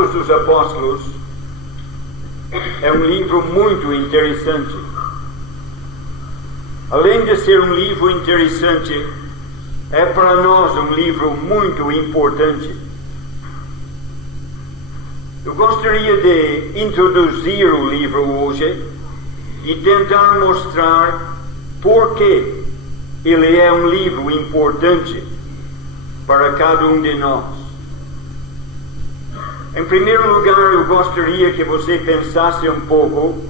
Atos dos Apóstolos é um livro muito interessante. Além de ser um livro interessante, é para nós um livro muito importante. Eu gostaria de introduzir o livro hoje e tentar mostrar por que ele é um livro importante para cada um de nós. Em primeiro lugar, eu gostaria que você pensasse um pouco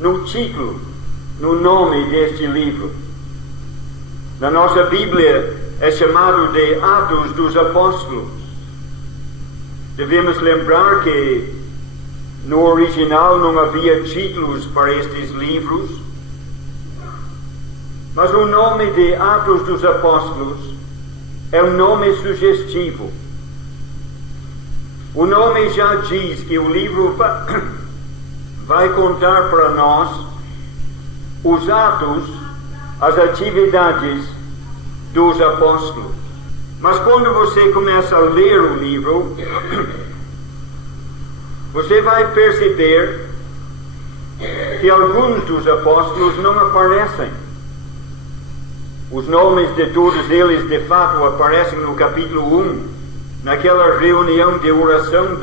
no título, no nome deste livro. Na nossa Bíblia é chamado de Atos dos Apóstolos. Devemos lembrar que no original não havia títulos para estes livros, mas o nome de Atos dos Apóstolos é um nome sugestivo. O nome já diz que o livro vai contar para nós os atos, as atividades dos apóstolos. Mas quando você começa a ler o livro, você vai perceber que alguns dos apóstolos não aparecem. Os nomes de todos eles, de fato, aparecem no capítulo 1, naquela reunião de oração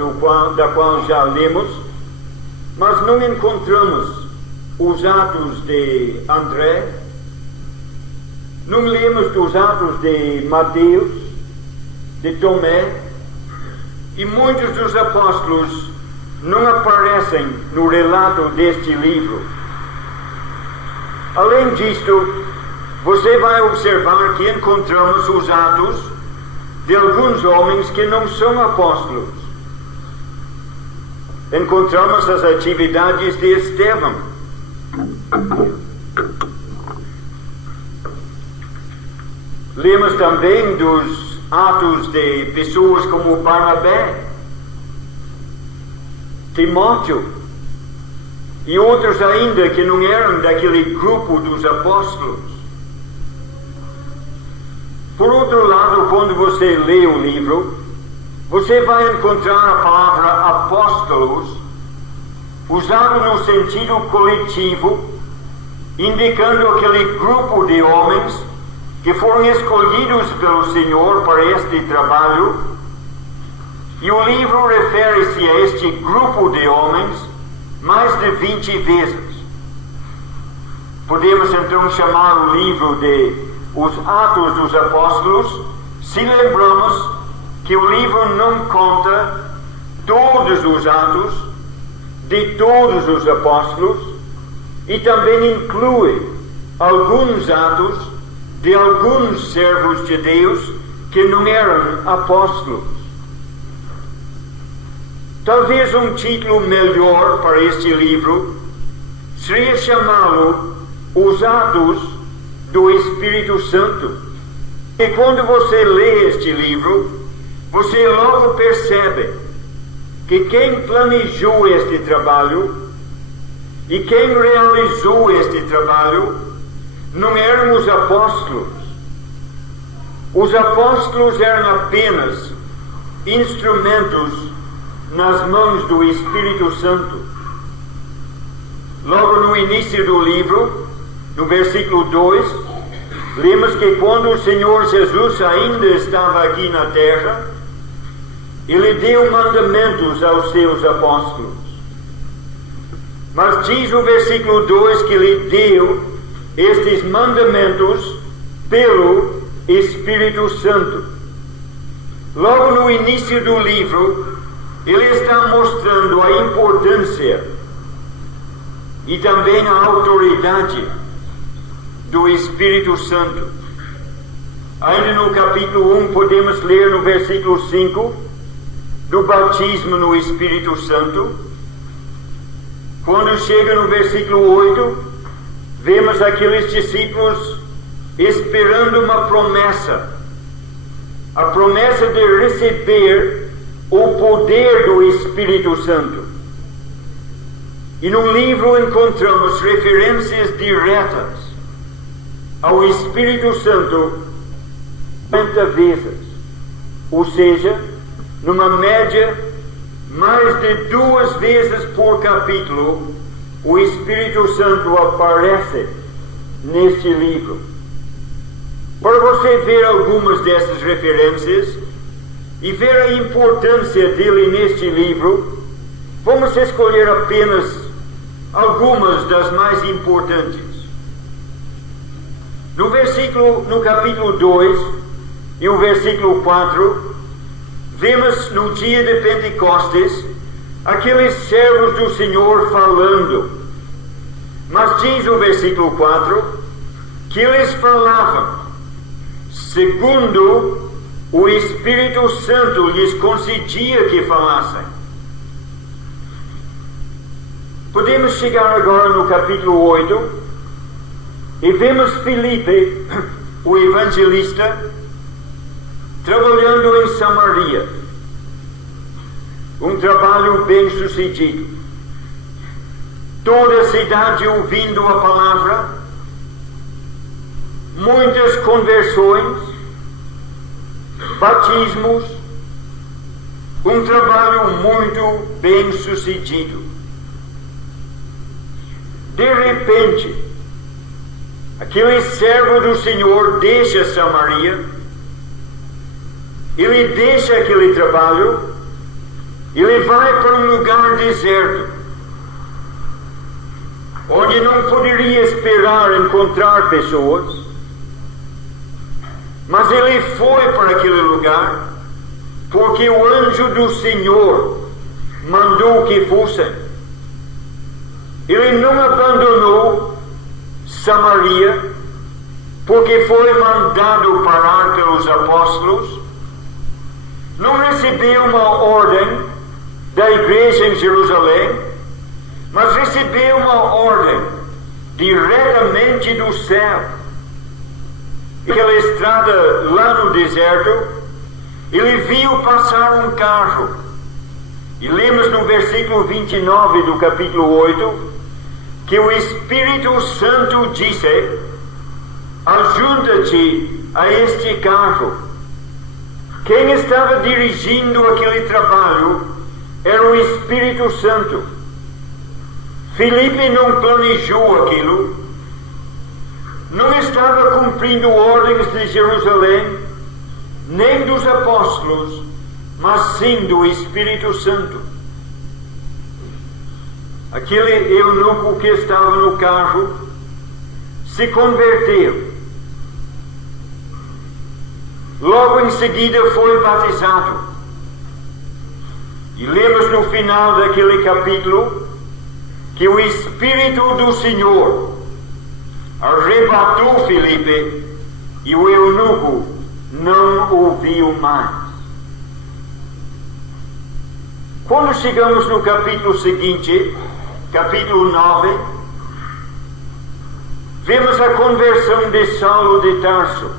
da qual já lemos, mas não encontramos os atos de André, não lemos dos atos de Mateus, de Tomé, e muitos dos apóstolos não aparecem no relato deste livro. Além disto, você vai observar que encontramos os atos de alguns homens que não são apóstolos. Encontramos as atividades de Estevão. Lemos também dos atos de pessoas como Barnabé, Timóteo e outros ainda que não eram daquele grupo dos apóstolos. Por outro lado, quando você lê o livro, você vai encontrar a palavra apóstolos usado no sentido coletivo, indicando aquele grupo de homens que foram escolhidos pelo Senhor para este trabalho, e o livro refere-se a este grupo de homens mais de 20 vezes. Podemos então chamar o livro de Os Atos dos Apóstolos, se lembramos que o livro não conta todos os atos de todos os apóstolos e também inclui alguns atos de alguns servos de Deus que não eram apóstolos. Talvez um título melhor para este livro seria chamá-lo Os Atos do Espírito Santo. E quando você lê este livro, você logo percebe que quem planejou este trabalho e quem realizou este trabalho não eram os apóstolos. Os apóstolos eram apenas instrumentos nas mãos do Espírito Santo. Logo no início do livro, no versículo 2, lemos que quando o Senhor Jesus ainda estava aqui na terra, Ele deu mandamentos aos seus apóstolos. Mas diz o versículo 2 que Ele deu estes mandamentos pelo Espírito Santo. Logo no início do livro, Ele está mostrando a importância e também a autoridade do Espírito Santo. Ainda no capítulo 1 podemos ler no versículo 5 do batismo no Espírito Santo. Quando chega no versículo 8, vemos aqueles discípulos esperando uma promessa, a promessa de receber o poder do Espírito Santo. E no livro encontramos referências diretas ao Espírito Santo 50 vezes, ou seja, numa média mais de 2 vezes por capítulo, o Espírito Santo aparece neste livro. Para você ver algumas dessas referências e ver a importância dele neste livro, vamos escolher apenas algumas das mais importantes. No capítulo 2 e o versículo 4, vemos no dia de Pentecostes aqueles servos do Senhor falando. Mas diz o versículo 4 que eles falavam segundo o Espírito Santo lhes concedia que falassem. Podemos chegar agora no capítulo 8 e vemos Filipe, o evangelista, trabalhando em Samaria. Um trabalho bem sucedido. Toda a cidade ouvindo a palavra, muitas conversões, batismos, um trabalho muito bem sucedido. De repente, aquele servo do Senhor deixa Samaria, ele deixa aquele trabalho, ele vai para um lugar deserto, onde não poderia esperar encontrar pessoas, mas ele foi para aquele lugar, porque o anjo do Senhor mandou que fossem. Ele não abandonou Samaria, porque foi mandado parar pelos apóstolos, não recebeu uma ordem da igreja em Jerusalém, mas recebeu uma ordem diretamente do céu. Aquela estrada lá no deserto, ele viu passar um carro. E lemos no versículo 29 do capítulo 8, que o Espírito Santo disse: ajunta-te a este carro. Quem estava dirigindo aquele trabalho era o Espírito Santo. Filipe não planejou aquilo, não estava cumprindo ordens de Jerusalém, nem dos apóstolos, mas sim do Espírito Santo. Aquele eunuco que estava no carro se converteu. Logo em seguida foi batizado. E lemos no final daquele capítulo que o Espírito do Senhor arrebatou Filipe e o eunuco não ouviu mais. Quando chegamos no capítulo seguinte, capítulo 9, vemos a conversão de Saulo de Tarso.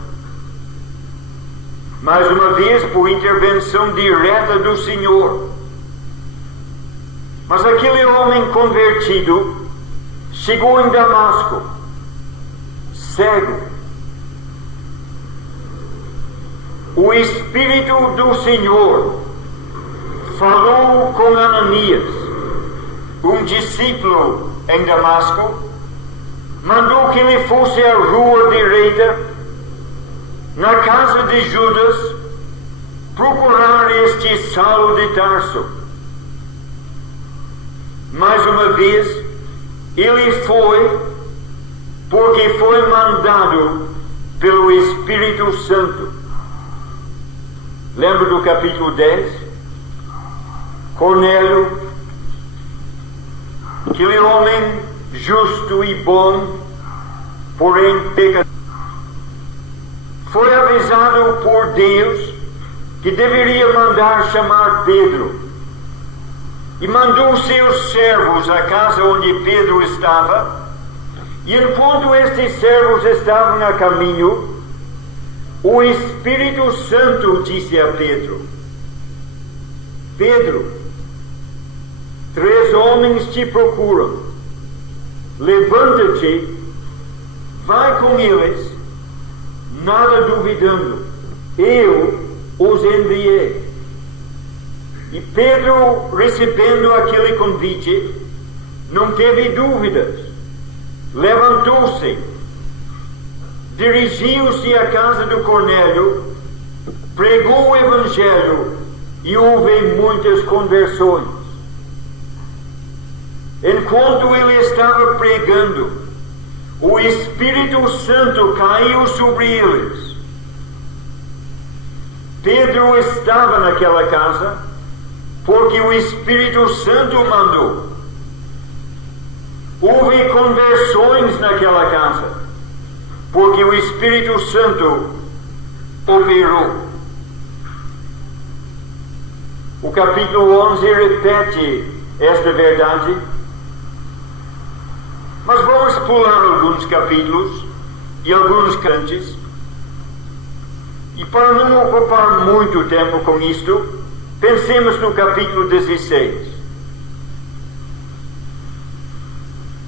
Mais uma vez, por intervenção direta do Senhor. Mas aquele homem convertido chegou em Damasco, cego. O Espírito do Senhor falou com Ananias, um discípulo em Damasco, mandou que ele fosse à rua direita, na casa de Judas, procurar este Saulo de Tarso. Mais uma vez, ele foi, porque foi mandado pelo Espírito Santo. Lembra do capítulo 10? Cornélio, aquele homem justo e bom, porém pecador, foi avisado por Deus que deveria mandar chamar Pedro. E mandou seus servos à casa onde Pedro estava. E enquanto estes servos estavam a caminho, o Espírito Santo disse a Pedro: Pedro, 3 homens te procuram. Levanta-te, vai com eles, nada duvidando. Eu os enviei. E Pedro, recebendo aquele convite, não teve dúvidas. Levantou-se, dirigiu-se à casa do Cornélio, pregou o Evangelho e houve muitas conversões. Enquanto ele estava pregando, o Espírito Santo caiu sobre eles. Pedro estava naquela casa porque o Espírito Santo mandou. Houve conversões naquela casa porque o Espírito Santo operou. O capítulo 11 repete esta verdade, mas vamos pular alguns capítulos e alguns cantos. E para não ocupar muito tempo com isto, pensemos no capítulo 16.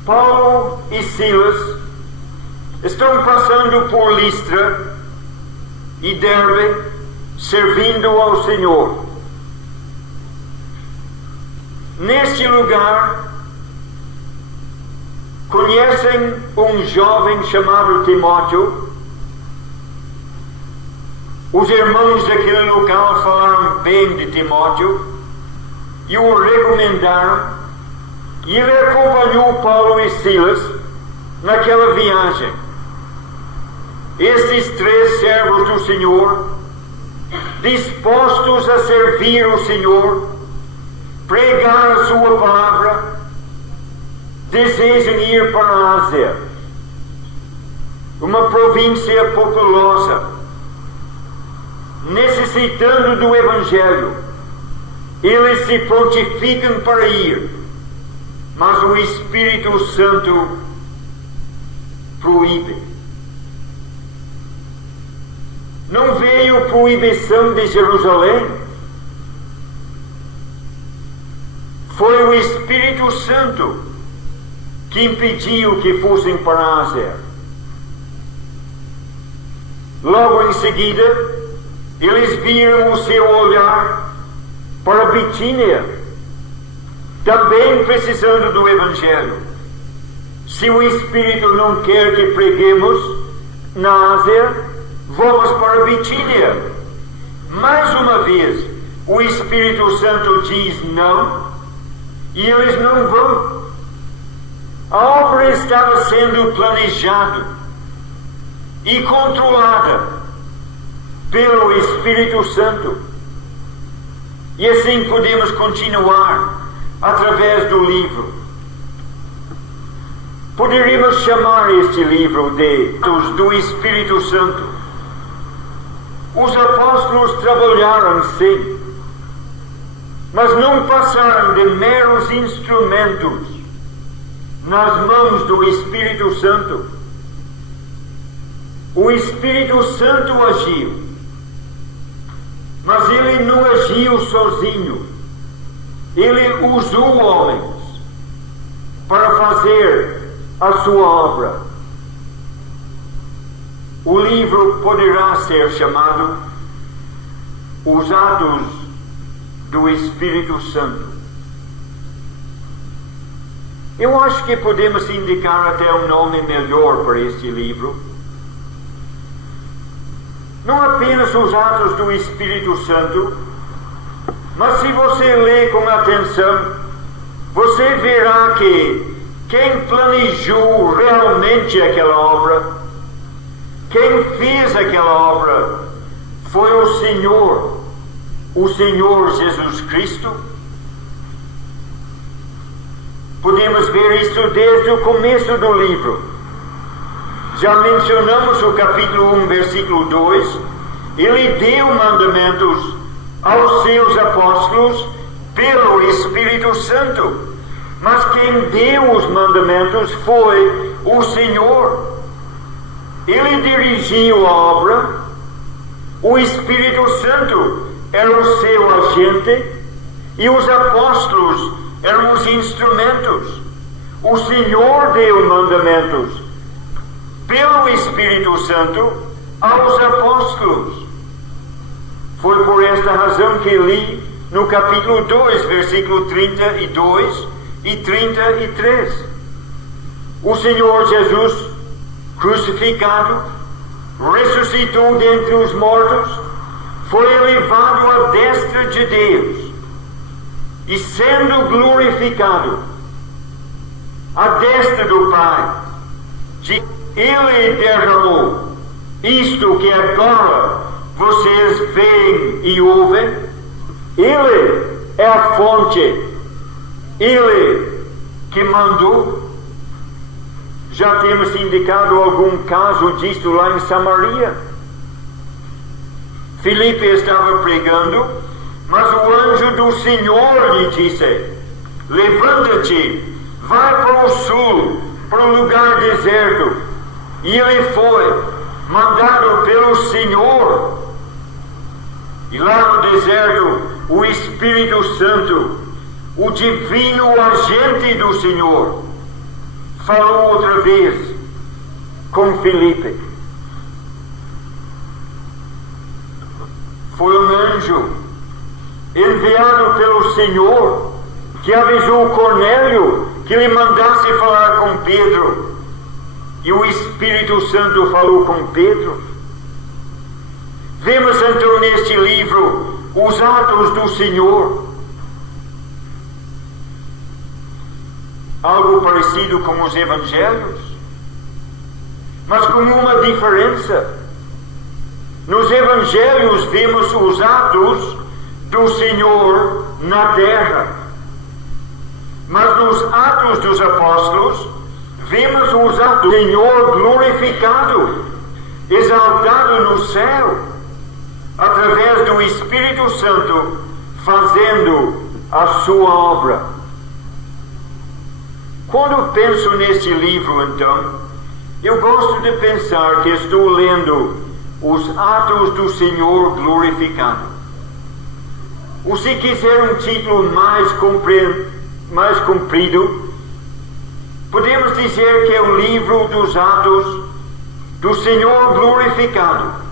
Paulo e Silas estão passando por Listra e Derbe, servindo ao Senhor. Neste lugar, conhecem um jovem chamado Timóteo. Os irmãos daquele local falaram bem de Timóteo e o recomendaram, e ele acompanhou Paulo e Silas naquela viagem. Estes três servos do Senhor, dispostos a servir o Senhor, pregar a sua palavra, desejam ir para a Ásia, uma província populosa, necessitando do Evangelho. Eles se prontificam para ir, mas o Espírito Santo proíbe. Não veio proibição de Jerusalém. Foi o Espírito Santo que impediu que fossem para a Ásia. Logo em seguida, eles viram o seu olhar para Bitínia, também precisando do Evangelho. Se o Espírito não quer que preguemos na Ásia, vamos para Bitínia. Mais uma vez, o Espírito Santo diz não, e eles não vão. A obra estava sendo planejada e controlada pelo Espírito Santo. E assim podemos continuar através do livro. Poderíamos chamar este livro de do Espírito Santo. Os apóstolos trabalharam sim, mas não passaram de meros instrumentos nas mãos do Espírito Santo. O Espírito Santo agiu, mas ele não agiu sozinho. Ele usou homens para fazer a sua obra. O livro poderá ser chamado Os Atos do Espírito Santo. Eu acho que podemos indicar até um nome melhor para este livro. Não apenas os atos do Espírito Santo, mas se você lê com atenção, você verá que quem planejou realmente aquela obra, quem fez aquela obra, foi o Senhor Jesus Cristo. Podemos ver isso desde o começo do livro. Já mencionamos o capítulo 1, versículo 2. Ele deu mandamentos aos seus apóstolos pelo Espírito Santo. Mas quem deu os mandamentos foi o Senhor. Ele dirigiu a obra. O Espírito Santo era o seu agente e os apóstolos eram os instrumentos. O Senhor deu mandamentos pelo Espírito Santo aos apóstolos. Foi por esta razão que li no capítulo 2, versículo 32 e 33. O Senhor Jesus, crucificado, ressuscitou dentre os mortos, foi elevado à destra de Deus, e sendo glorificado à destra do Pai, Ele derramou isto que agora vocês veem e ouvem. Ele é a fonte, Ele que mandou. Já temos indicado algum caso disto lá em Samaria. Filipe estava pregando, mas o anjo do Senhor lhe disse: levanta-te, vai para o sul, para o lugar deserto. E ele foi, mandado pelo Senhor. E lá no deserto, o Espírito Santo, o divino agente do Senhor, falou outra vez com Filipe. Foi um anjo enviado pelo Senhor que avisou Cornélio que lhe mandasse falar com Pedro. E o Espírito Santo falou com Pedro. Vemos então neste livro os atos do Senhor. Algo parecido com os evangelhos, mas com uma diferença. Nos evangelhos vemos os atos do Senhor na terra, mas nos atos dos apóstolos vemos os atos do Senhor glorificado, exaltado no céu, através do Espírito Santo, fazendo a sua obra. Quando penso neste livro, então, eu gosto de pensar que estou lendo os atos do Senhor glorificado. Ou se quiser um título mais comprido, podemos dizer que é o livro dos atos do Senhor glorificado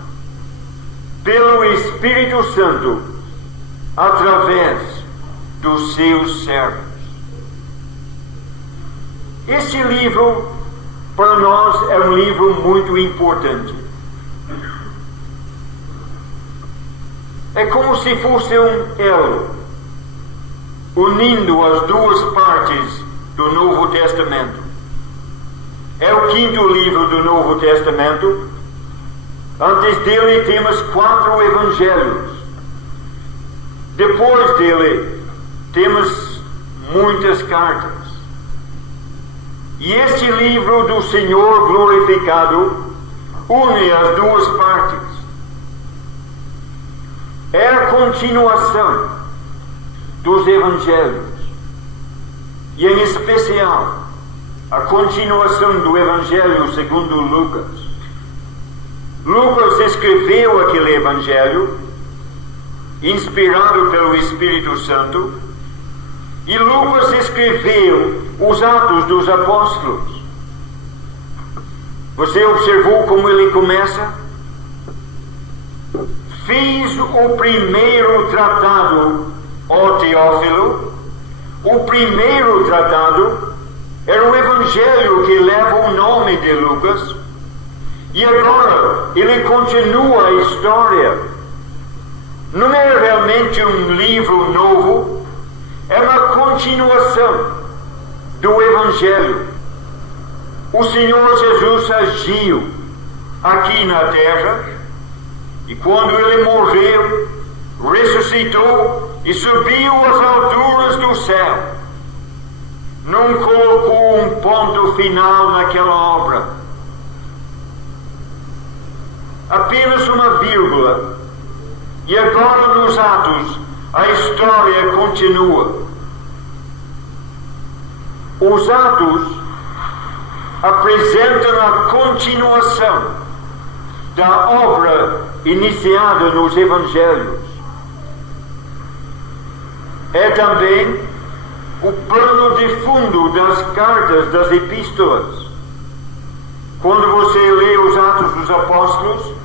pelo Espírito Santo através dos seus servos. Este livro, para nós, é um livro muito importante. É como se fosse um elo, unindo as duas partes do Novo Testamento. É o quinto livro do Novo Testamento. Antes dele temos 4 evangelhos. Depois dele temos muitas cartas. E este livro do Senhor glorificado une as duas partes. É a continuação dos evangelhos, e em especial a continuação do evangelho segundo Lucas. Lucas escreveu aquele evangelho inspirado pelo Espírito Santo, e Lucas escreveu os Atos dos Apóstolos. Você observou como ele começa? Fiz o primeiro tratado, ó Teófilo. O primeiro tratado era o evangelho que leva o nome de Lucas, e agora ele continua a história. Não é realmente um livro novo, é uma continuação do evangelho. O Senhor Jesus agiu aqui na terra, e quando ele morreu, ressuscitou e subiu às alturas do céu, não colocou um ponto final naquela obra, apenas uma vírgula. E agora nos Atos a história continua. Os Atos apresentam a continuação da obra iniciada nos Evangelhos. É também o plano de fundo das cartas, das epístolas. Quando você lê os Atos dos Apóstolos,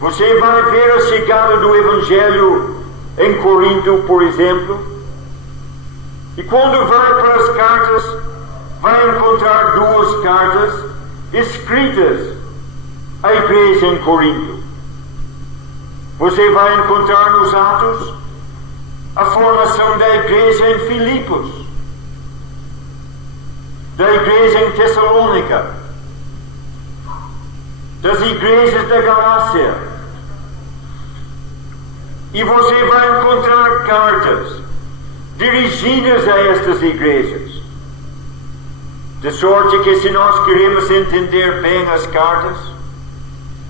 você vai ver a chegada do Evangelho em Corinto, por exemplo, e quando vai para as cartas, vai encontrar duas cartas escritas à igreja em Corinto. Você vai encontrar nos Atos a formação da igreja em Filipos, da igreja em Tessalônica, das igrejas da Galácia. E você vai encontrar cartas dirigidas a estas igrejas. De sorte que, se nós queremos entender bem as cartas,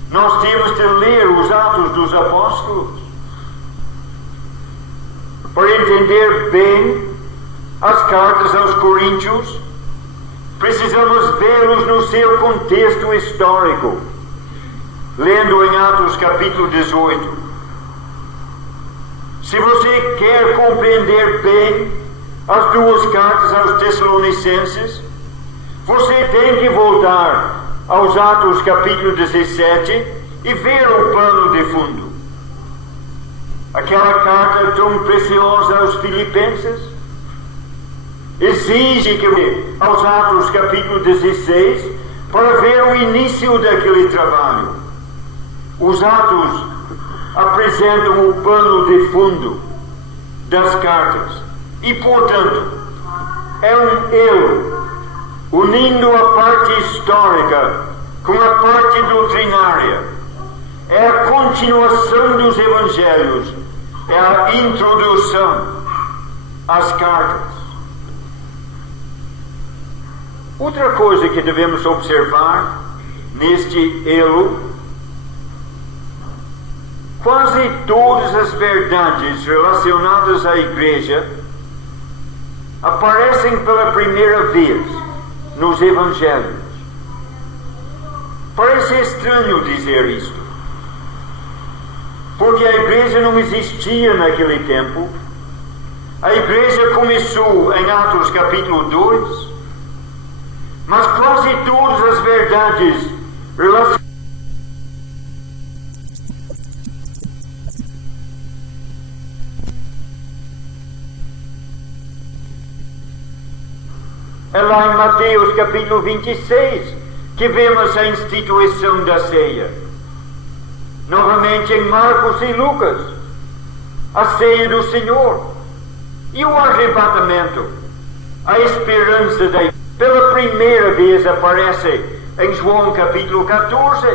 nós temos de ler os Atos dos Apóstolos. Para entender bem as cartas aos Coríntios, precisamos vê-los no seu contexto histórico. Lendo em Atos capítulo 18. Se você quer compreender bem as duas cartas aos Tessalonicenses, você tem que voltar aos Atos capítulo 17 e ver o plano de fundo. Aquela carta tão preciosa aos Filipenses exige que aos Atos capítulo 16 para ver o início daquele trabalho. Os Atos apresentam o plano de fundo das cartas e, portanto, é um elo unindo a parte histórica com a parte doutrinária. É a continuação dos evangelhos, é a introdução às cartas. Outra coisa que devemos observar neste elo: quase todas as verdades relacionadas à igreja aparecem pela primeira vez nos evangelhos. Parece estranho dizer isto, porque a igreja não existia naquele tempo. A igreja começou em Atos capítulo 2, mas quase todas as verdades relacionadas é lá em Mateus capítulo 26 que vemos a instituição da ceia. Novamente em Marcos e Lucas, a ceia do Senhor e o arrebatamento, a esperança da igreja. Pela primeira vez aparece em João capítulo 14.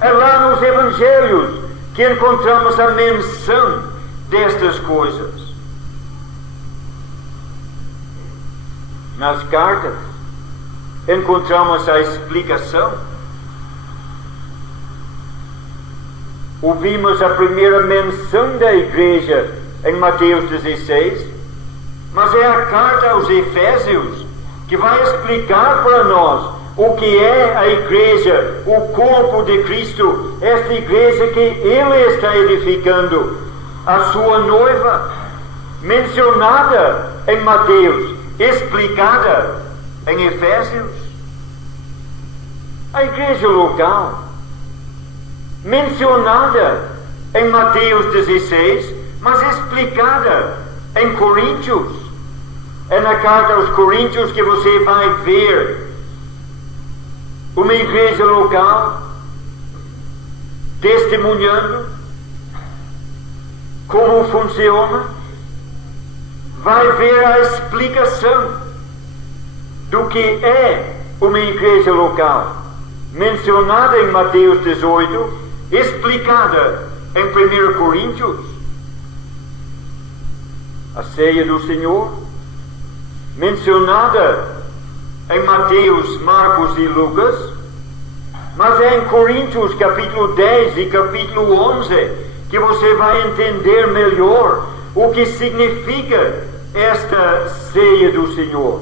É lá nos evangelhos que encontramos a menção destas coisas. Nas cartas encontramos a explicação. Ouvimos a primeira menção da igreja em Mateus 16, mas é a carta aos Efésios que vai explicar para nós o que é a igreja, o corpo de Cristo, esta igreja que Ele está edificando, a sua noiva, mencionada em Mateus, explicada em Efésios. A igreja local, mencionada em Mateus 16, mas explicada em Coríntios. É na carta aos Coríntios que você vai ver uma igreja local testemunhando como funciona. Vai ver a explicação do que é uma igreja local, mencionada em Mateus 18, explicada em 1 Coríntios. A ceia do Senhor, mencionada em Mateus, Marcos e Lucas, mas é em Coríntios capítulo 10 e capítulo 11 que você vai entender melhor o que significa esta ceia do Senhor.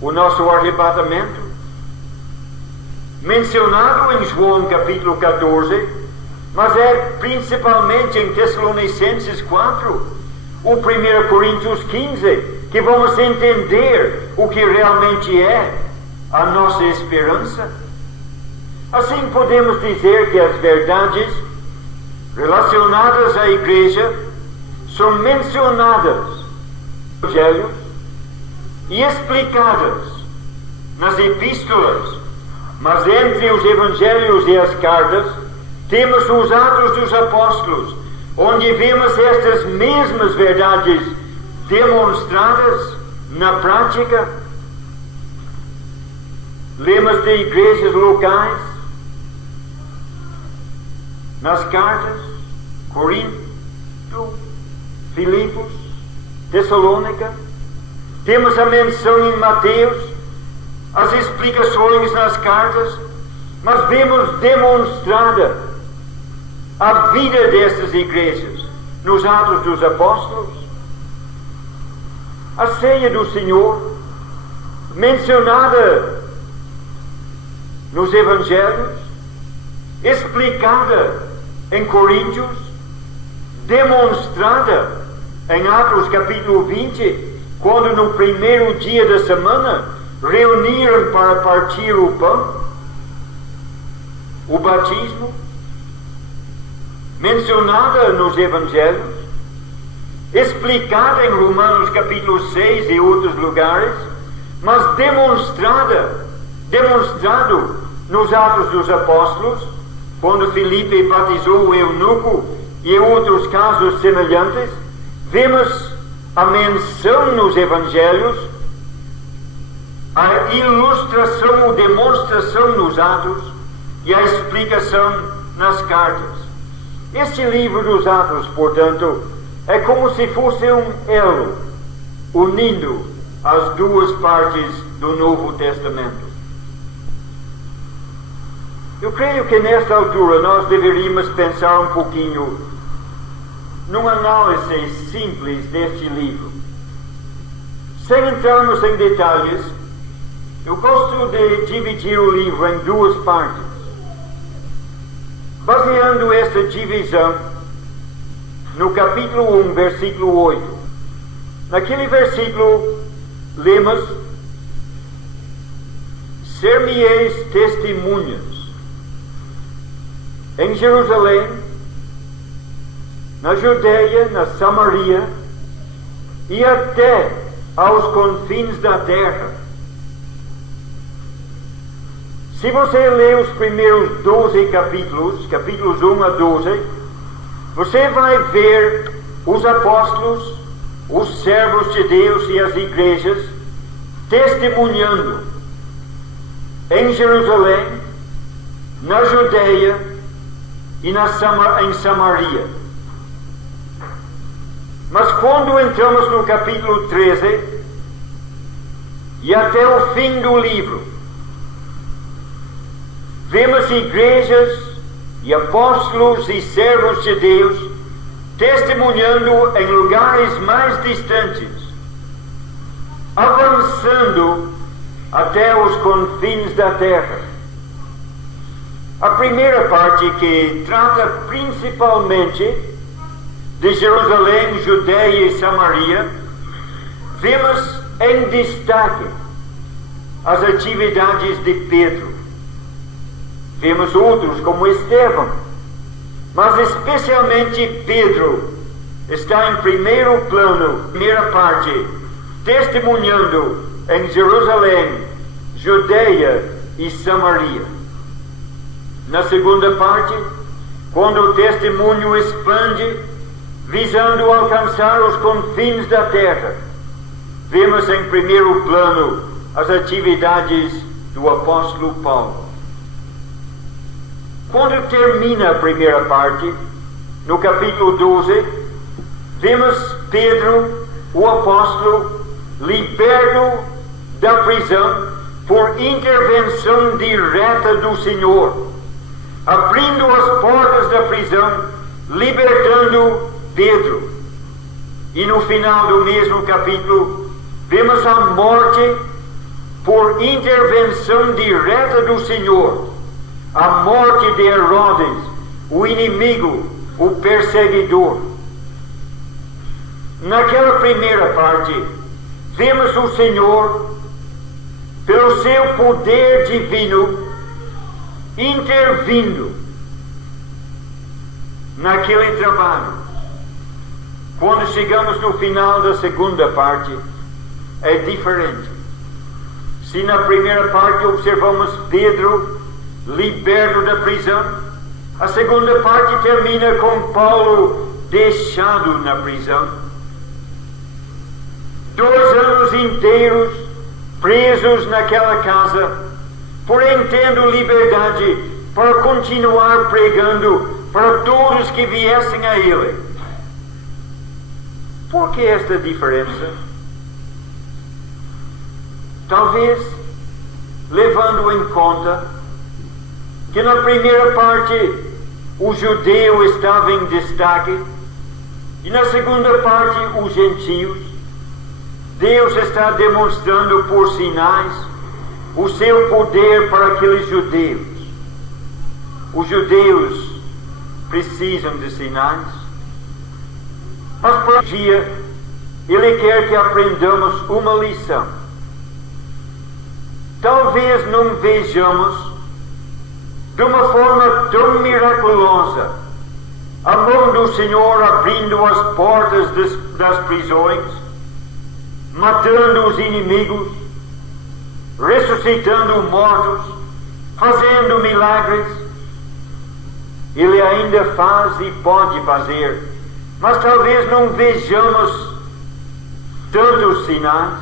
O nosso arrebatamento, mencionado em João capítulo 14, mas é principalmente em Tessalonicenses 4, o 1 Coríntios 15, que vamos entender o que realmente é a nossa esperança. Assim podemos dizer que as verdades relacionadas à igreja são mencionadas nos evangelhos e explicadas nas epístolas, mas entre os evangelhos e as cartas temos os Atos dos Apóstolos, onde vemos estas mesmas verdades demonstradas na prática. Lemos de igrejas locais nas cartas: Corinto, Filipos, Tessalônica. Temos a menção em Mateus, as explicações nas cartas, mas vemos demonstrada a vida destas igrejas nos Atos dos Apóstolos. A ceia do Senhor, mencionada nos Evangelhos, explicada em Coríntios, demonstrada em Atos capítulo 20, quando no primeiro dia da semana reuniram para partir o pão. O batismo, mencionada nos Evangelhos, explicada em Romanos capítulo 6 e outros lugares, mas demonstrado nos Atos dos Apóstolos, quando Filipe batizou o eunuco e em outros casos semelhantes. Vemos a menção nos Evangelhos, a ilustração ou demonstração nos Atos e a explicação nas cartas. Este livro dos Atos, portanto, é como se fosse um elo unindo as duas partes do Novo Testamento. Eu creio que nesta altura nós deveríamos pensar um pouquinho numa análise simples deste livro. Sem entrarmos em detalhes, eu gosto de dividir o livro em duas partes, baseando esta divisão no capítulo 1, versículo 8. Naquele versículo, lemos: ser-me-eis testemunhas em Jerusalém, na Judeia, na Samaria e até aos confins da terra. Se você lê os primeiros 12 capítulos 1 a 12, você vai ver os apóstolos, os servos de Deus e as igrejas testemunhando em Jerusalém, na Judeia e em Samaria. Mas quando entramos no capítulo 13 e até o fim do livro, vemos igrejas e apóstolos e servos de Deus testemunhando em lugares mais distantes, avançando até os confins da terra. A primeira parte, que trata principalmente de Jerusalém, Judeia e Samaria, vemos em destaque as atividades de Pedro. Vemos outros como Estevão, mas especialmente Pedro está em primeiro plano, primeira parte, testemunhando em Jerusalém, Judeia e Samaria. Na segunda parte, quando o testemunho expande, visando alcançar os confins da terra, vemos em primeiro plano as atividades do apóstolo Paulo. Quando termina a primeira parte, no capítulo 12, vemos Pedro, o apóstolo, liberto da prisão por intervenção direta do Senhor, abrindo as portas da prisão, libertando Pedro. E no final do mesmo capítulo, vemos a morte por intervenção direta do Senhor, a morte de Herodes, o inimigo, o perseguidor. Naquela primeira parte, vemos o Senhor, pelo seu poder divino, intervindo naquele trabalho. Quando chegamos no final da segunda parte, é diferente. Se na primeira parte observamos Pedro liberto da prisão, a segunda parte termina com Paulo deixado na prisão. 2 anos inteiros presos naquela casa, porém tendo liberdade para continuar pregando para todos que viessem a ele. Por que esta diferença? Talvez levando em conta que na primeira parte o judeu estava em destaque e na segunda parte os gentios. Deus está demonstrando por sinais o seu poder para aqueles judeus. Os judeus precisam de sinais, mas por dia Ele quer que aprendamos uma lição. Talvez não vejamos de uma forma tão miraculosa a mão do Senhor abrindo as portas das prisões, matando os inimigos, ressuscitando mortos, fazendo milagres. Ele ainda faz e pode fazer, mas talvez não vejamos tantos sinais.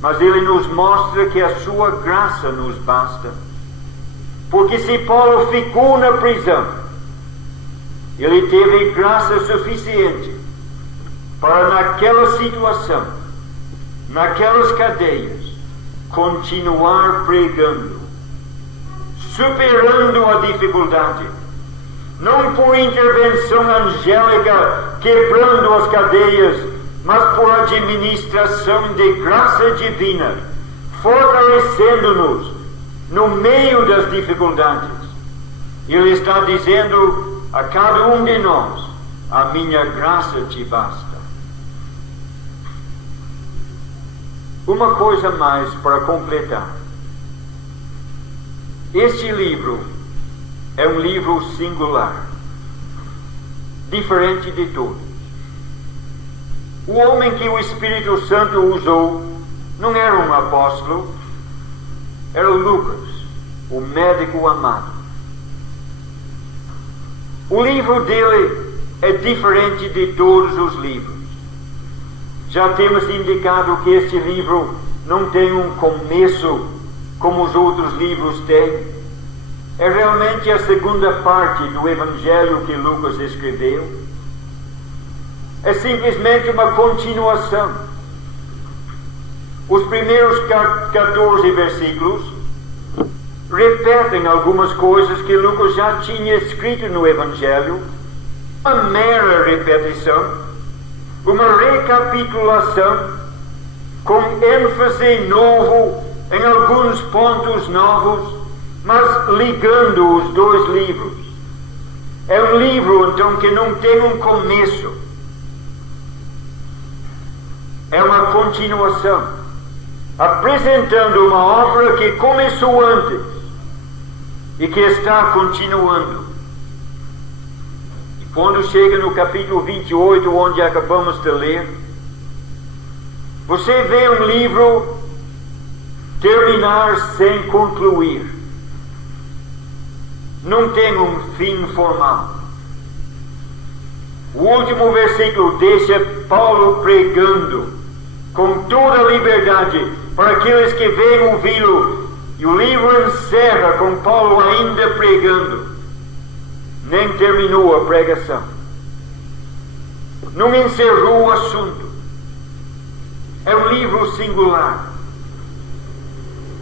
Mas Ele nos mostra que a sua graça nos basta. Porque se Paulo ficou na prisão, ele teve graça suficiente para naquela situação, naquelas cadeias, continuar pregando, superando a dificuldade, não por intervenção angélica quebrando as cadeias, mas por administração de graça divina, fortalecendo-nos no meio das dificuldades. Ele está dizendo a cada um de nós: a minha graça te basta. Uma coisa mais para completar. Este livro é um livro singular, diferente de todos. O homem que o Espírito Santo usou não era um apóstolo, era Lucas, o médico amado. O livro dele é diferente de todos os livros. Já temos indicado que este livro não tem um começo como os outros livros têm. É realmente a segunda parte do Evangelho que Lucas escreveu. É simplesmente uma continuação. Os primeiros 14 versículos repetem algumas coisas que Lucas já tinha escrito no Evangelho. Uma mera repetição, uma recapitulação com ênfase novo em alguns pontos novos, mas ligando os dois livros. É um livro, então, que não tem um começo. É uma continuação, apresentando uma obra que começou antes e que está continuando. E quando chega no capítulo 28, onde acabamos de ler, você vê um livro terminar sem concluir. Não tem um fim formal. O último versículo deixa Paulo pregando com toda a liberdade para aqueles que vêm ouvi-lo, e o livro encerra com Paulo ainda pregando. Nem terminou a pregação, não encerrou o assunto. É um livro singular.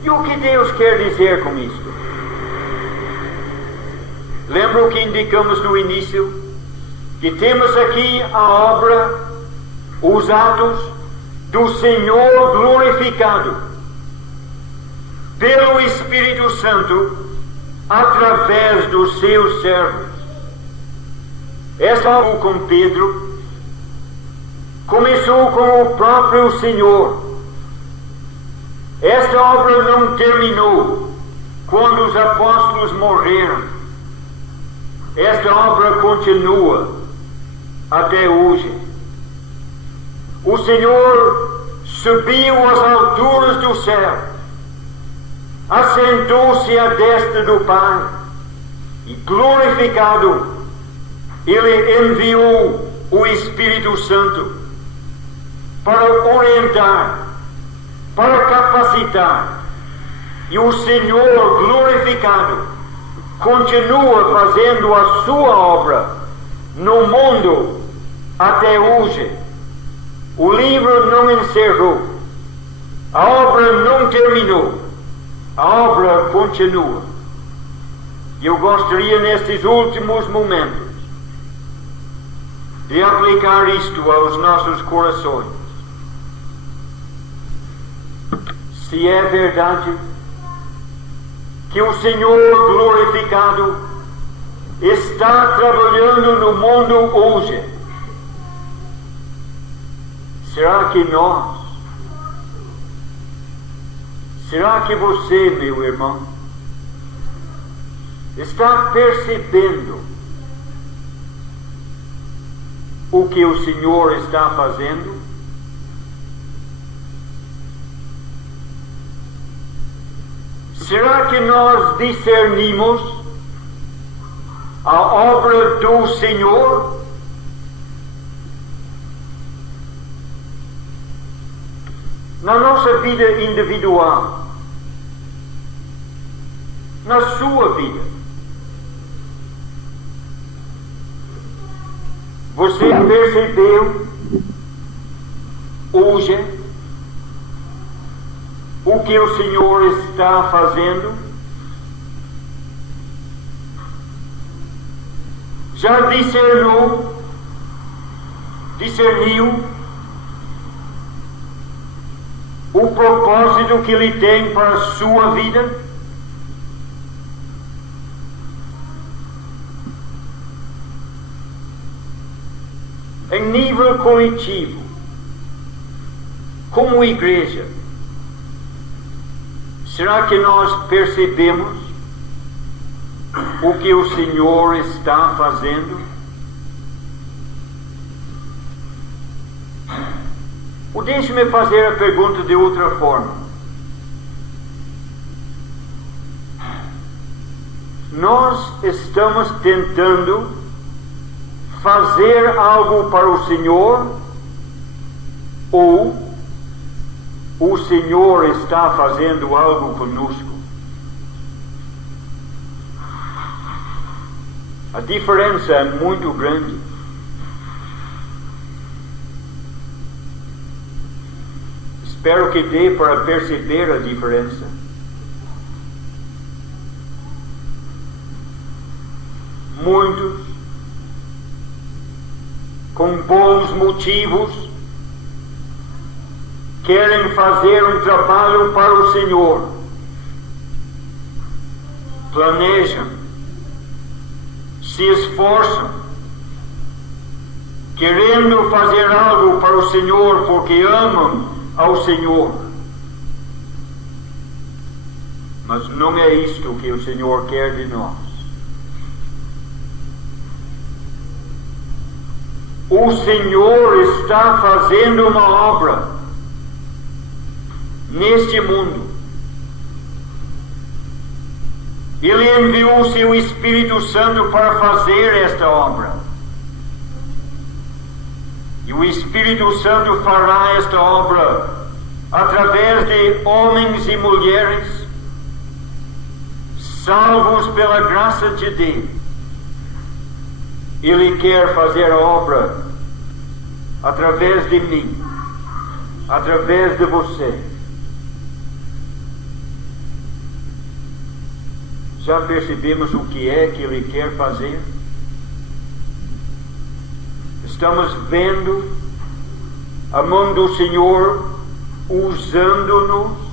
E o que Deus quer dizer com isto? Lembra o que indicamos no início? Que temos aqui a obra, os atos do Senhor glorificado pelo Espírito Santo através dos seus servos. Esta obra com Pedro começou com o próprio Senhor. Esta obra não terminou quando os apóstolos morreram. esta obra continua até hoje. O Senhor subiu às alturas do céu, assentou-se à destra do Pai e, glorificado, Ele enviou o Espírito Santo para orientar, para capacitar. E o Senhor glorificado continua fazendo a sua obra no mundo até hoje. O livro não encerrou, a obra não terminou, a obra continua. E eu gostaria nestes últimos momentos de aplicar isto aos nossos corações. Se é verdade que o Senhor glorificado está trabalhando no mundo hoje, será que você, meu irmão, está percebendo o que o Senhor está fazendo? Será que nós discernimos a obra do Senhor? Na nossa vida individual, na sua vida, você percebeu hoje o que o Senhor está fazendo? Já discerniu o propósito que Ele tem para a sua vida? Em nível coletivo, como igreja, será que nós percebemos o que o Senhor está fazendo? Ou deixe-me fazer a pergunta de outra forma. Nós estamos tentando fazer algo para o Senhor, ou o Senhor está fazendo algo conosco? A diferença é muito grande. Espero que dê para perceber a diferença. Muitos, com bons motivos, querem fazer um trabalho para o Senhor. Planejam, se esforçam, querendo fazer algo para o Senhor porque amam ao Senhor. Mas não é isto que o Senhor quer de nós. O Senhor está fazendo uma obra neste mundo. Ele enviou o seu Espírito Santo para fazer esta obra. E o Espírito Santo fará esta obra através de homens e mulheres salvos pela graça de Deus. Ele quer fazer a obra através de mim, através de você. Já percebemos o que é que Ele quer fazer? Estamos vendo a mão do Senhor usando-nos?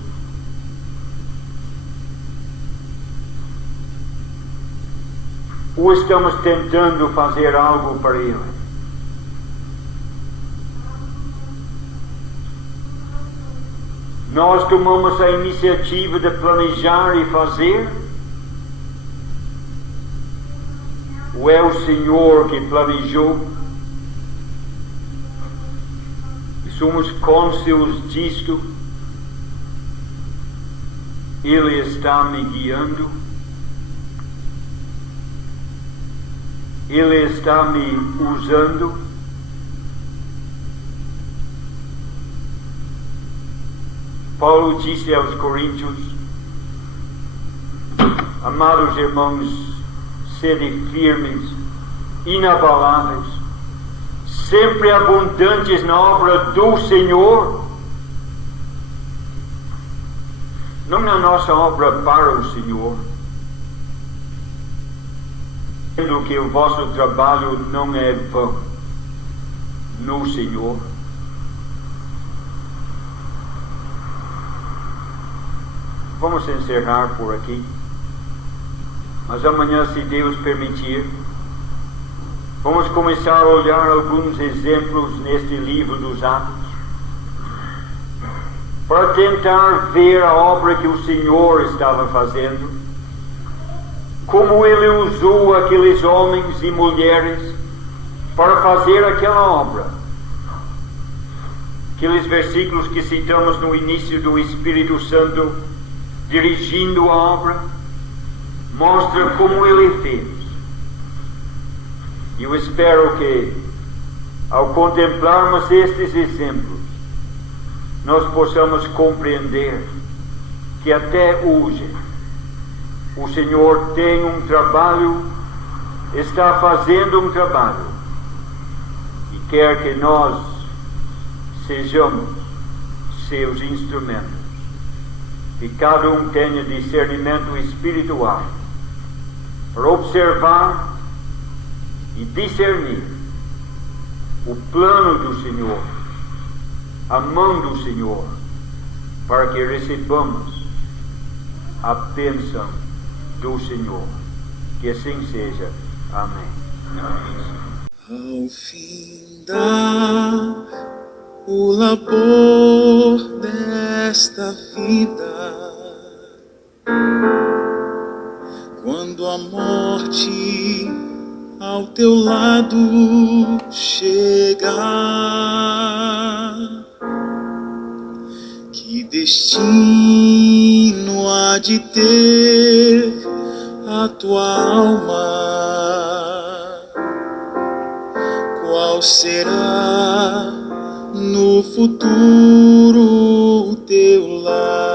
Ou estamos tentando fazer algo para Ele? Nós tomamos a iniciativa de planejar e fazer? ou é o Senhor que planejou? E somos cônscios disto. Ele está me guiando. Ele está me usando. Paulo disse aos Coríntios: amados irmãos, sede firmes, inabaláveis, sempre abundantes na obra do Senhor, não na nossa obra para o Senhor, sendo que o vosso trabalho não é vão no Senhor. Vamos encerrar por aqui, mas amanhã, se Deus permitir, vamos começar a olhar alguns exemplos neste livro dos Atos, para tentar ver a obra que o Senhor estava fazendo, como Ele usou aqueles homens e mulheres para fazer aquela obra. Aqueles versículos que citamos no início do Espírito Santo dirigindo a obra, mostra como Ele fez. E eu espero que, ao contemplarmos estes exemplos, nós possamos compreender que até hoje o Senhor tem um trabalho, está fazendo um trabalho, e quer que nós sejamos seus instrumentos, e cada um tenha discernimento espiritual para observar e discernir o plano do Senhor, a mão do Senhor, para que recebamos a bênção do Senhor. Que assim seja. Amém. Ao findar o labor desta vida, quando a morte ao teu lado chegar, que destino há de ter a tua alma? Qual será no futuro o teu lar?